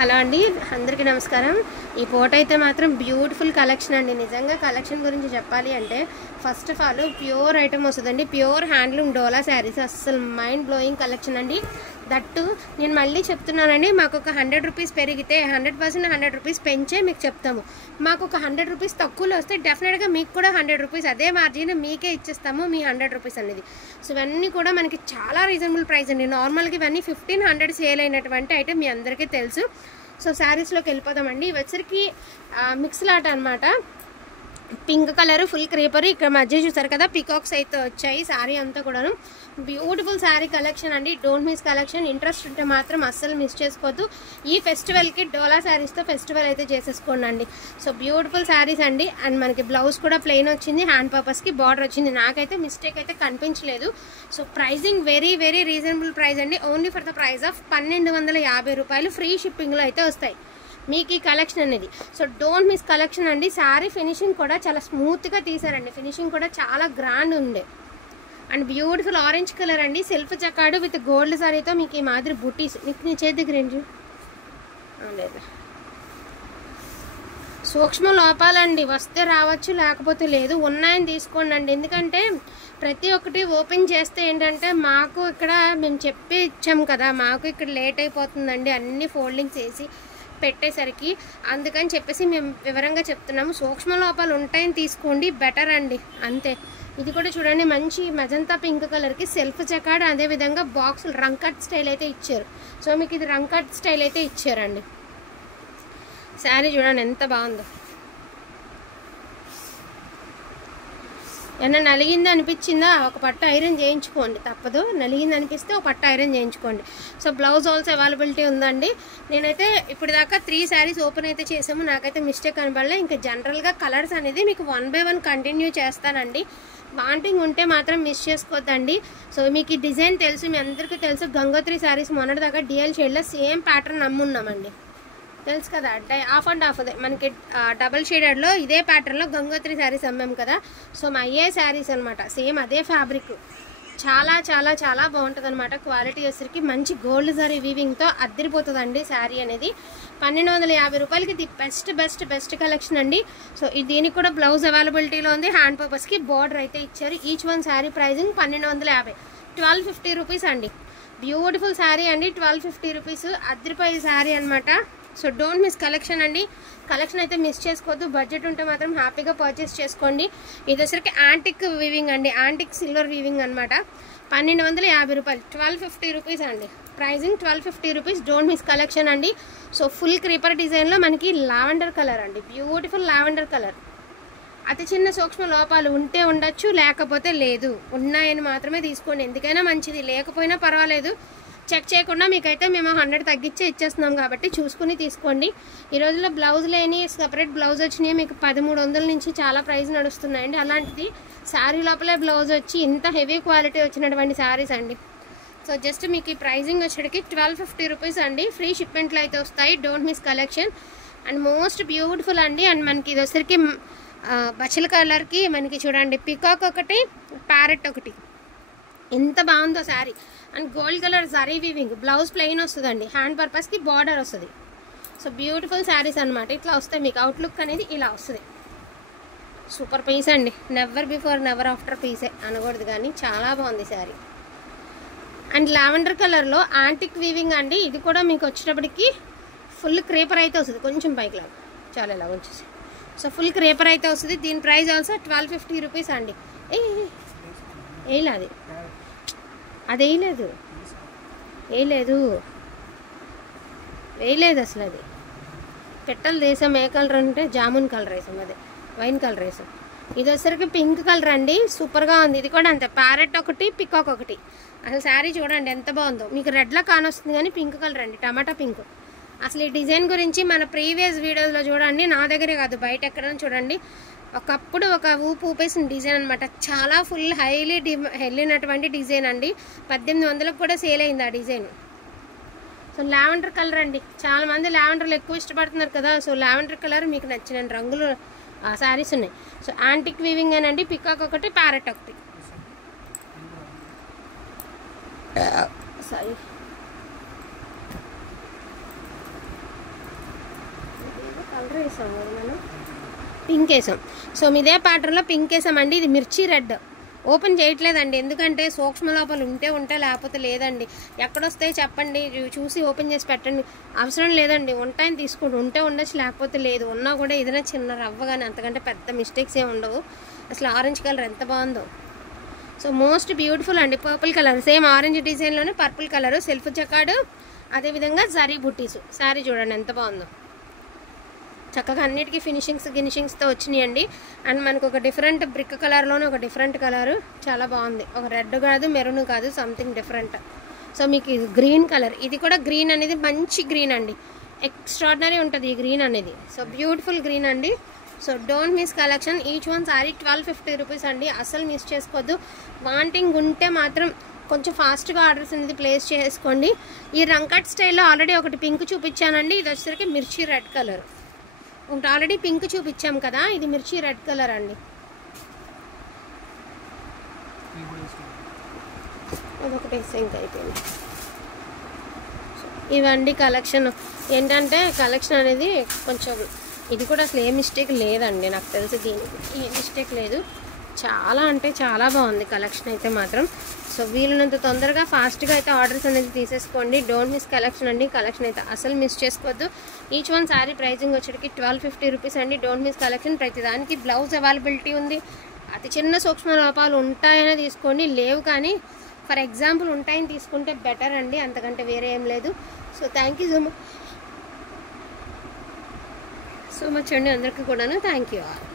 Hello అండి, అందరికీ నమస్కారం. ఈ ఫోటో అయితే మాత్రం బ్యూటిఫుల్ కలెక్షన్ అండి. నిజంగా కలెక్షన్ గురించి చెప్పాలి అంటే first of all pure item వస్తుందండి. ప్యూర్ హ్యాండ్లూమ్ డోలా శారీస్, అస్సలు మైండ్ బ్లోయింగ్ కలెక్షన్ అండి. దట్టు నేను మళ్ళీ చెప్తున్నానండి, మాకు ఒక 100 రూపీస్ పెరిగితే 100% 100 రూపీస్ పెంచే మీకు చెప్తాము. మాకు ఒక 100 రూపీస్ తక్కువలో వస్తే డెఫినెట్గా మీకు కూడా 100 రూపీస్ అదే మార్జిన్ మీకే ఇచ్చేస్తాము, మీ 100 రూపీస్ అనేది. సో ఇవన్నీ కూడా మనకి చాలా రీజనబుల్ ప్రైస్ అండి. నార్మల్గా ఇవన్నీ 1500 సేల్ అయినటువంటి ఐటమ్ మీ అందరికీ తెలుసు. సో శారీస్లోకి వెళ్ళిపోదామండి. ఇవి వచ్చరికి మిక్స్ లాట్ అనమాట. పింక్ కలర్ ఫుల్ క్రీపర్, ఇక్కడ మధ్య చూసారు కదా పికాక్స్ అయితే వచ్చాయి. శారీ అంతా కూడాను బ్యూటిఫుల్ శారీ కలెక్షన్ అండి. Don't miss collection. ఇంట్రెస్ట్ ఉంటే మాత్రం అస్సలు మిస్ చేసుకోవద్దు. ఈ ఫెస్టివల్కి డోలా శారీస్తో ఫెస్టివల్ అయితే చేసేసుకోండి అండి. సో బ్యూటిఫుల్ శారీస్ అండి. అండ్ మనకి బ్లౌజ్ కూడా ప్లెయిన్ వచ్చింది, హ్యాండ్ పర్పస్కి బార్డర్ వచ్చింది. నాకైతే మిస్టేక్ అయితే కనిపించలేదు. So pricing very very reasonable price అండి. Only for the price of 1250 రూపాయలు. ఫ్రీ షిప్పింగ్లో అయితే వస్తాయి మీకు ఈ కలెక్షన్ అనేది. సో డోంట్ మిస్ కలెక్షన్ అండి. శారీ ఫినిషింగ్ కూడా చాలా స్మూత్గా తీసారండి. ఫినిషింగ్ కూడా చాలా గ్రాండ్ ఉండే. అండ్ బ్యూటిఫుల్ ఆరెంజ్ కలర్ అండి. సెల్ఫ్ జకాడు విత్ గోల్డ్ సారీతో మీకు ఈ మాదిరి బుటీస్. మీకు నీ చేతి దగ్గర ఏంటి లేదు, సూక్ష్మ లోపాలండి. వస్తే రావచ్చు, లేకపోతే లేదు. ఉన్నాయని తీసుకోండి అండి. ఎందుకంటే ప్రతి ఒక్కటి ఓపెన్ చేస్తే ఏంటంటే మాకు ఇక్కడ మేము చెప్పి ఇచ్చాము కదా, మాకు ఇక్కడ లేట్ అయిపోతుందండి అన్ని ఫోల్డింగ్స్ వేసి పెట్టేసరికి. అందుకని చెప్పేసి మేము వివరంగా చెప్తున్నాము. సూక్ష్మ లోపాలు ఉంటాయని తీసుకోండి, బెటర్ అండి, అంతే. ఇది కూడా చూడండి, మంచి మజంతా పింక్ కలర్కి సెల్ఫ్ జకాడ్, అదేవిధంగా బాక్సులు రంకట్ స్టైల్ అయితే ఇచ్చారు. సో మీకు ఇది రంకట్ స్టైల్ అయితే ఇచ్చారండి. శారీ చూడండి ఎంత బాగుందో. ఏమన్నా నలిగింది అనిపించిందా, ఒక పట్టు ఐరన్ చేయించుకోండి, తప్పదు. నలిగింది అనిపిస్తే ఒక పట్టు ఐరన్ చేయించుకోండి. సో బ్లౌజ్ ఆల్సో అవైలబిలిటీ ఉందండి. నేనైతే ఇప్పుడు దాకా 3 శారీస్ ఓపెన్ అయితే చేసాము, నాకైతే మిస్టేక్ కనబడలే. ఇంకా జనరల్గా కలర్స్ అనేది మీకు 1 by 1 కంటిన్యూ చేస్తానండి. వాంటింగ్ ఉంటే మాత్రం మిస్ చేసుకోవద్దండి. సో మీకు ఈ డిజైన్ తెలుసు, మీ అందరికీ తెలుసు. గంగోత్రి శారీస్ మొన్నటిదాకా డిఎల్ షేడ్లో సేమ్ ప్యాటర్న్ అమ్మున్నామండి, తెలుసు కదా. ఆఫ్ అండ్ ఆఫ్ అదే మనకి డబల్ షేడెడ్లో ఇదే ప్యాటర్న్లో గంగోత్రి శారీస్ అమ్మాము కదా. సో మా అయ్యే శారీస్ అనమాట, సేమ్ అదే ఫ్యాబ్రిక్. చాలా చాలా చాలా బాగుంటుంది అనమాట. క్వాలిటీ వచ్చరికి మంచి గోల్డ్ జరీ వీవింగ్తో అద్దరిపోతుందండి శారీ అనేది. 1250 రూపాయలకి ఇది బెస్ట్ బెస్ట్ బెస్ట్ కలెక్షన్ అండి. సో దీనికి కూడా బ్లౌజ్ అవైలబిలిటీలో ఉంది, హ్యాండ్ పర్పస్కి బార్డర్ అయితే ఇచ్చారు. Each one sari pricing 1250, 1250 rupees అండి. బ్యూటిఫుల్ శారీ అండి, 1250 రూపీస్. అద్దరిపోయే శారీ అనమాట. సో డోంట్ మిస్ కలెక్షన్ అండి. కలెక్షన్ అయితే మిస్ చేసుకోవద్దు. బడ్జెట్ ఉంటే మాత్రం హ్యాపీగా పర్చేస్ చేసుకోండి. ఇది వచ్చరికి యాంటిక్ వీవింగ్ అండి, యాంటిక్ సిల్వర్ వీవింగ్ అనమాట. 1250 రూపాయలు, 1250 రూపీస్ అండి. Pricing 1250 rupees. Don't miss collection అండి. సో ఫుల్ క్రీపర్ డిజైన్లో మనకి లావెండర్ కలర్ అండి, బ్యూటిఫుల్ లావెండర్ కలర్. అతి చిన్న సూక్ష్మ లోపాలు ఉంటే ఉండొచ్చు, లేకపోతే లేదు. ఉన్నాయని మాత్రమే తీసుకోండి, ఎందుకైనా మంచిది. లేకపోయినా పర్వాలేదు, చెక్ చేయకుండా మీకైతే మేము 100 తగ్గించే ఇచ్చేస్తున్నాం కాబట్టి చూసుకుని తీసుకోండి. ఈ రోజుల్లో బ్లౌజ్ లేని సపరేట్ బ్లౌజ్ వచ్చినాయి మీకు 1300 నుంచి చాలా ప్రైస్ నడుస్తున్నాయండి. అలాంటిది శారీ లోపలే బ్లౌజ్ వచ్చి ఇంత హెవీ క్వాలిటీ వచ్చినటువంటి శారీస్ అండి. సో జస్ట్ మీకు ఈ ప్రైజింగ్ వచ్చేటికి 1250 రూపీస్ అండి. ఫ్రీ షిప్మెంట్లో అయితే వస్తాయి. Don't miss collection. And most beautiful అండి. అండ్ మనకి ఇది వచ్చరికి బచ్చల కలర్కి మనకి చూడండి పికాక్ ఒకటి, ప్యారెట్ ఒకటి, ఎంత బాగుందో sari. And gold colour zari weaving, blouse plain వస్తుందండి, హ్యాండ్ పర్పస్కి బార్డర్ వస్తుంది. సో బ్యూటిఫుల్ శారీస్ అనమాట. ఇట్లా వస్తాయి మీకు అవుట్లుక్ అనేది ఇలా వస్తుంది. సూపర్ పీస్ అండి. నెవర్ బిఫోర్ నెవర్ ఆఫ్టర్ పీసే అనకూడదు కానీ చాలా బాగుంది శారీ. అండ్ లావెండర్ కలర్లో యాంటిక్ వీవింగ్ అండి. ఇది కూడా మీకు వచ్చేటప్పటికి ఫుల్ క్రేపర్ అయితే వస్తుంది, కొంచెం పైకి లాగా చాలా ఇలా వచ్చేసి. సో ఫుల్ క్రేపర్ అయితే వస్తుంది. దీని ప్రైస్ ఆల్సో 1250 రూపీస్ అండి. వేయలేదు, అది వేయలేదు, వేయలేదు అసలు. అది పెట్టలు వేసాం. ఏ కలర్ అంటే జామున్ కలర్ వేసాం, అదే వైన్ కలర్ వేసాం. ఇది వచ్చరికి పింక్ కలర్ అండి, సూపర్గా ఉంది. ఇది కూడా అంతే, ప్యారెట్ ఒకటి, పికాక్ ఒకటి. అసలు శారీ చూడండి ఎంత బాగుందో. మీకు రెడ్లో కానొస్తుంది కానీ పింక్ కలర్ అండి, టమాటా పింక్. అసలు ఈ డిజైన్ గురించి మన ప్రీవియస్ వీడియోలో చూడండి, నా దగ్గరే కాదు బయట ఎక్కడైనా చూడండి. ఒకప్పుడు ఒక ఊపు ఊపేసిన డిజైన్ అనమాట. చాలా ఫుల్ హైలీ వెళ్ళినటువంటి డిజైన్ అండి. 1800 కూడా సేల్ అయింది ఆ డిజైన్. సో లావెండర్ కలర్ అండి, చాలామంది లావెండర్లు ఎక్కువ ఇష్టపడుతున్నారు కదా. సో లావెండర్ కలర్ మీకు నచ్చిన రంగులు శారీస్ ఉన్నాయి. సో యాంటిక్ వీవింగ్ అనండి, పికాక్ ఒకటి, ప్యారెట్ ఒకటి. సారీ కలర్ వేసాం కదా మనం, పింక్ వేసాం. సో ఇదే ప్యాటర్న్లో పింక్ వేసామండి. ఇది మిర్చి రెడ్. ఓపెన్ చేయట్లేదండి, ఎందుకంటే సూక్ష్మ లోపాలు ఉంటే లేకపోతే లేదండి. ఎక్కడొస్తాయి చెప్పండి, చూసి ఓపెన్ చేసి పెట్టండి. అవసరం లేదండి, ఉంటాయని తీసుకోండి. ఉంటే ఉండొచ్చు, లేకపోతే లేదు. ఉన్నా కూడా ఏదైనా చిన్న రవ్వ కానీ, అంతకంటే పెద్ద మిస్టేక్స్ ఏమి ఉండవు. అసలు ఆరెంజ్ కలర్ ఎంత బాగుందో. సో మోస్ట్ బ్యూటిఫుల్ అండి. పర్పుల్ కలర్, సేమ్ ఆరెంజ్ డిజైన్లోనే పర్పుల్ కలర్, సెల్ఫ్ జకార్డ్, అదేవిధంగా జరీ బుట్టీస్. శారీ చూడండి ఎంత బాగుందో. చక్కగా అన్నిటికీ గినిషింగ్స్తో వచ్చినాయండి. అండ్ మనకు ఒక డిఫరెంట్ బ్రిక్ కలర్లోనే ఒక డిఫరెంట్ కలరు చాలా బాగుంది. ఒక రెడ్ కాదు, మెరూన్ కాదు, సంథింగ్ డిఫరెంట్. సో మీకు ఇది గ్రీన్ కలర్, ఇది కూడా గ్రీన్ అనేది మంచి గ్రీన్ అండి, ఎక్స్ట్రాడినరీ ఉంటుంది ఈ గ్రీన్ అనేది. సో బ్యూటిఫుల్ గ్రీన్ అండి. So don't miss collection. Each one sorry 1250 rupees అండి. అసలు మిస్ చేసుకోవద్దు. వాంటింగ్ ఉంటే మాత్రం కొంచెం ఫాస్ట్గా ఆర్డర్స్ అనేది ప్లేస్ చేసుకోండి. ఈ రంకట్ స్టైల్లో ఆల్రెడీ ఒకటి పింక్ చూపించానండి. ఇది వచ్చేసరికి మిర్చి రెడ్ కలర్. ఒకటి ఆల్రెడీ పింక్ చూపించాం కదా, ఇది మిర్చి రెడ్ కలర్ అండి. అదొకటి సింక్ అయిపోయింది. ఇవండి కలెక్షన్. ఏంటంటే కలెక్షన్ అనేది కొంచెం, ఇది కూడా అసలు ఏ మిస్టేక్ లేదండి, నాకు తెలిసి దీనికి ఏ మిస్టేక్ లేదు. చాలా అంటే చాలా బాగుంది కలెక్షన్ అయితే మాత్రం. సో వీలున్నంత తొందరగా ఫాస్ట్గా అయితే ఆర్డర్స్ అనేది తీసేసుకోండి. డోంట్ మిస్ కలెక్షన్ అండి. కలెక్షన్ అయితే అసలు మిస్ చేసుకోవద్దు. ఈచ్ వన్ శారీ ప్రైజింగ్ వచ్చేటికి 1250 రూపీస్ అండి. Don't miss collection. ప్రతిదానికి బ్లౌజ్ అవైలబిలిటీ ఉంది. అతి చిన్న సూక్ష్మ లోపాలు ఉంటాయనే తీసుకోండి, లేవు కానీ ఫర్ ఎగ్జాంపుల్ ఉంటాయని తీసుకుంటే బెటర్ అండి, అంతకంటే వేరే ఏం లేదు. So thank you so much అండి అందరికీ కూడాను. Thank you all.